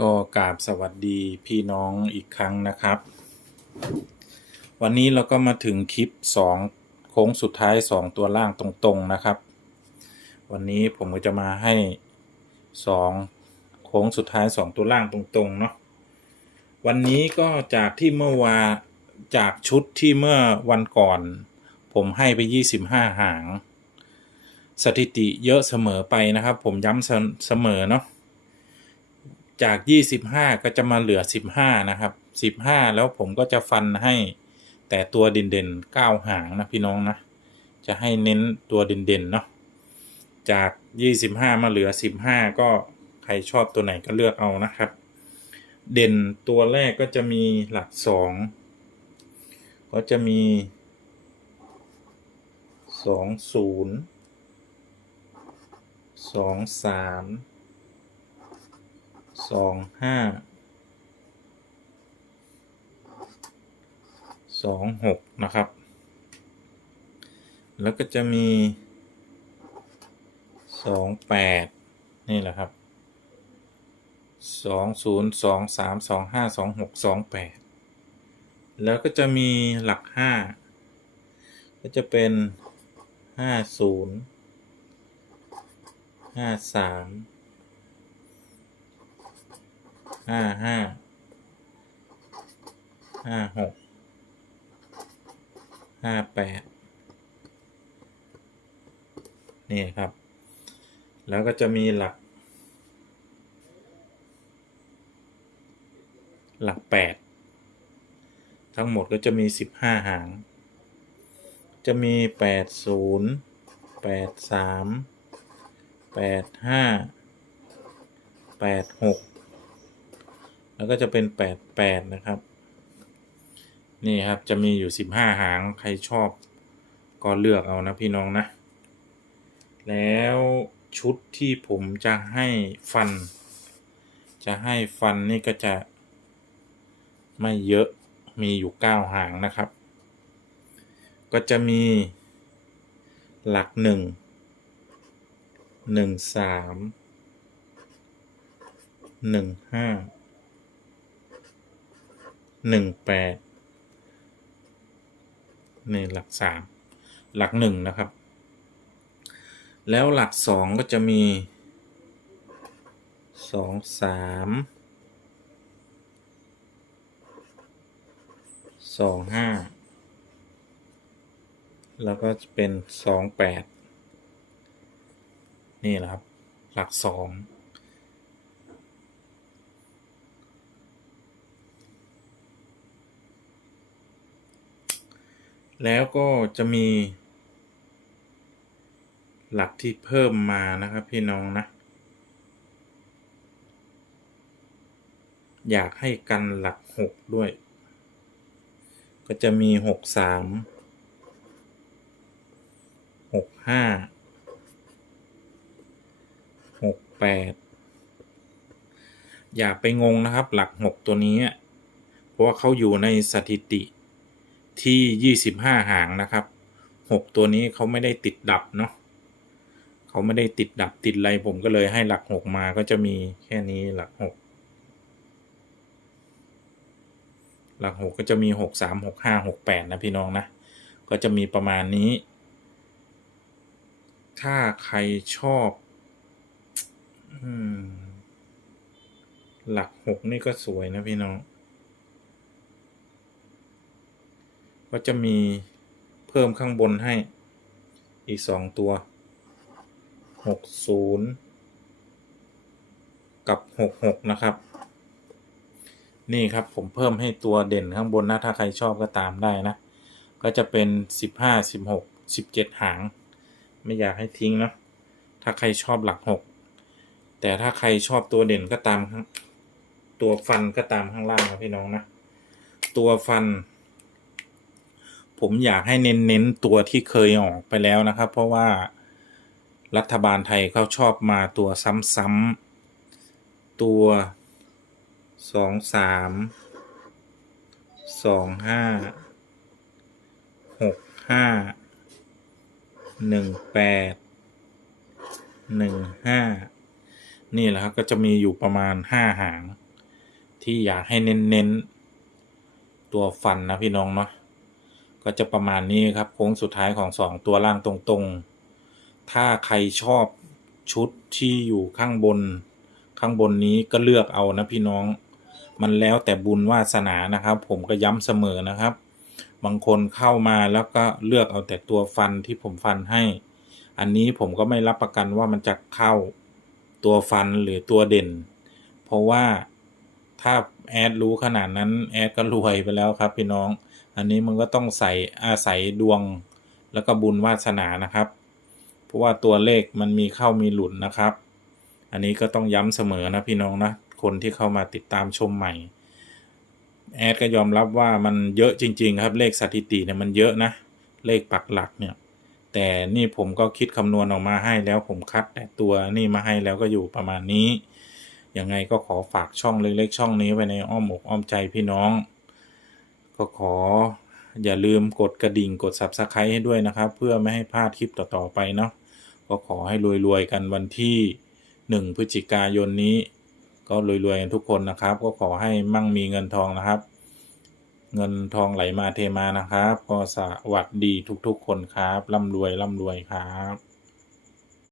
ก็กราบสวัสดีพี่น้องอีกครั้งนะครับ วันนี้เราก็มาถึงคลิป 2 โค้งสุดท้าย 2 ตัวล่างตรงๆนะครับ วันนี้ผมก็จะมาให้ 2 โค้งสุดท้าย 2 ตัวล่างตรงๆเนาะวันนี้ก็จากที่เมื่อวาจากชุดที่เมื่อวันก่อน ผมให้ไป 25 หาง สถิติเยอะเสมอไปนะครับ ผมย้ำเสเสมอเนาะ จาก 25 ก็จะมาเหลือ 15 นะครับ 15 แล้วผมก็จะฟันให้แต่ตัวเด่นๆ9หางนะพี่น้องนะ จะให้เน้นตัวเด่นๆเนาะจาก 25 มาเหลือ 15 ก็ใครชอบตัวไหนก็เลือกเอานะครับ เด่นตัวแรกก็จะมีหลัก 2 ก็จะมี 2 0 สองห้าสองหกนะครับ แล้วก็จะมีสองแปดนี่แหละครับสองศูนย์สองสามสองห้าสองหกสองแปดแล้วก็จะมีหลักห้าก็จะเป็นห้าศูนย์ห้าสาม ห้าห้าห้าหกห้าแปดนี่ครับ แล้วก็จะมีหลัก หลักแปดทั้งหมดก็จะมีสิบห้าหาง จะมีแปดศูนย์แปดสามแปดห้าแปดหก แล้วก็จะเป็นแปดแปดนะครับ นี่ครับจะมีอยู่สิบห้าหางใครชอบก็เลือกเอานะพี่น้องนะ แล้วชุดที่ผมจะให้ฟัน จะให้ฟันนี่ก็จะไม่เยอะมีอยู่เก้าหางนะครับ ก็จะมีหลักหนึ่งหนึ่งสาม หนึ่งแปดนี่หลักสามหลักหนึ่งนะครับ แล้วหลักสองก็จะมีสองสามสองห้าแล้วก็จะเป็นสองแปดนี่แหละครับ หลักสอง แล้วก็จะมี หลักที่เพิ่มมานะครับพี่น้องนะ อยากให้กันหลักหกด้วย ก็จะมีหกสามหกห้าหกแปดอย่าไปงงนะครับหลักหกตัวนี้ เพราะว่าเขาอยู่ในสถิติ ที่ยี่สิบห้าหางนะครับหกตัวนี้เขาไม่ได้ติดดับเนาะเขาไม่ได้ติดดับติดอะไรผมก็เลยให้หลักหกมาก็จะมีแค่นี้หลักหกหลักหกก็จะมีหกสามหกห้าหกแปดนะพี่น้องนะ ก็จะมีประมาณนี้ ถ้าใครชอบหลักหกนี่ก็สวยนะพี่น้อง ก็จะมีเพิ่มข้างบนให้อีกสองตัวหกศูนย์กับหกหกนะครับ นี่ครับผมเพิ่มให้ตัวเด่นข้างบนนะ ถ้าใครชอบก็ตามได้นะ ก็จะเป็นสิบห้าสิบหกสิบเจ็ดหาง ไม่อยากให้ทิ้งเนาะถ้าใครชอบหลักหกแต่ถ้าใครชอบตัวเด่นก็ตามครับตัวฟันก็ตามข้างล่างนะพี่น้องนะ ตัวฟัน ผมอยากให้เน้นๆตัวที่เคยออกไปแล้วนะครับ เพราะว่ารัฐบาลไทยเขาชอบมาตัวซ้ำๆตัวสองสามสองห้าหกห้าหนึ่งแปดหนึ่งห้านี่แหละครับ ก็จะมีอยู่ประมาณห้าหาง ที่อยากให้เน้น ๆ ตัวฟันนะพี่น้องเนาะ ก็จะประมาณนี้ครับโค้งสุดท้ายของสองตัวล่างตรงๆ ถ้าใครชอบชุดที่อยู่ข้างบน ข้างบนนี้ก็เลือกเอานะพี่น้อง มันแล้วแต่บุญวาสนานะครับ ผมก็ย้ำเสมอนะครับ บางคนเข้ามาแล้วก็เลือกเอาแต่ตัวฟันที่ผมฟันให้ อันนี้ผมก็ไม่รับประกันว่ามันจะเข้าตัวฟันหรือตัวเด่น เพราะว่าถ้าแอดรู้ขนาดนั้นแอดก็รวยไปแล้วครับพี่น้อง อันนี้มันก็ต้องใส่อาศัยดวงแล้วก็บุญวาสนานะครับ เพราะว่าตัวเลขมันมีเข้ามีหลุดนะครับ อันนี้ก็ต้องย้ำเสมอนะพี่น้องนะ คนที่เข้ามาติดตามชมใหม่ แอดก็ยอมรับว่ามันเยอะจริง ๆ ครับ เลขสถิติเนี่ยมันเยอะนะ เลขปักหลักเนี่ย แต่นี่ผมก็คิดคำนวณออกมาให้แล้วผมคัด แต่ตัวนี่มาให้แล้วก็อยู่ประมาณนี้ ยังไงก็ขอฝากช่องเล็กๆช่องนี้ไว้ในอ้อมอกอ้อมใจพี่น้อง ก็ขออย่าลืมกดกระดิ่งกด Subscribe ให้ด้วยนะครับ เพื่อไม่ให้พลาดคลิปต่อๆไปเนาะก็ขอให้รวยๆกันวันที่ 1 พฤศจิกายนนี้ ก็รวยๆกันทุกคนนะครับ ก็ขอให้มั่งมีเงินทองนะครับ เงินทองไหลมาเทมานะครับ ก็สวัสดีทุกๆคนครับร่ำรวยร่ำรวยครับ